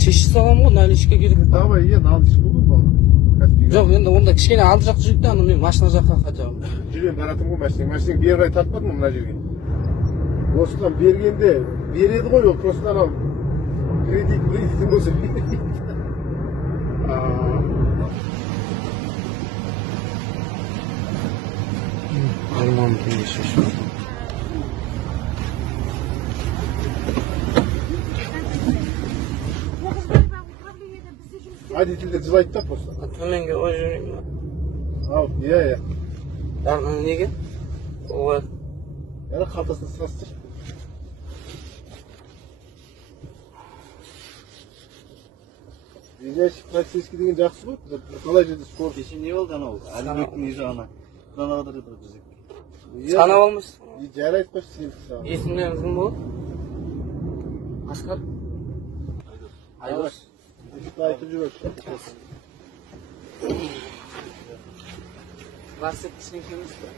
Çeşit salam ғой, наличка керек. Давай, налдыш болду mu? Жоқ, енді онда кішкене алды жақта жүрді, аны мен машина жаққа хотя бы. Жүрем баратым ғой машинаң бері қарай тартпадың ғой мына жерге. Осыдан бергенде береді ғой ол, просто анау кредитің болса. Арман теңге шешу. Водительдер жылайды да просто. Төменге ой жүрейін ба? Ал, иә. Неге? Олай. Яна қалтасына сырастыр. Ближайший полицейский деген жақсы ғой. Қалай жерде скор. Кеше не болды анау? Әлібектің үй жағына. Құранға да еді бізде. Санап алмайсың. Жарайды қойшы сен саған. Есімнен кім болды? Асқар? Айдос. Айтып жүріп. Рас еттісің екенбіз бе?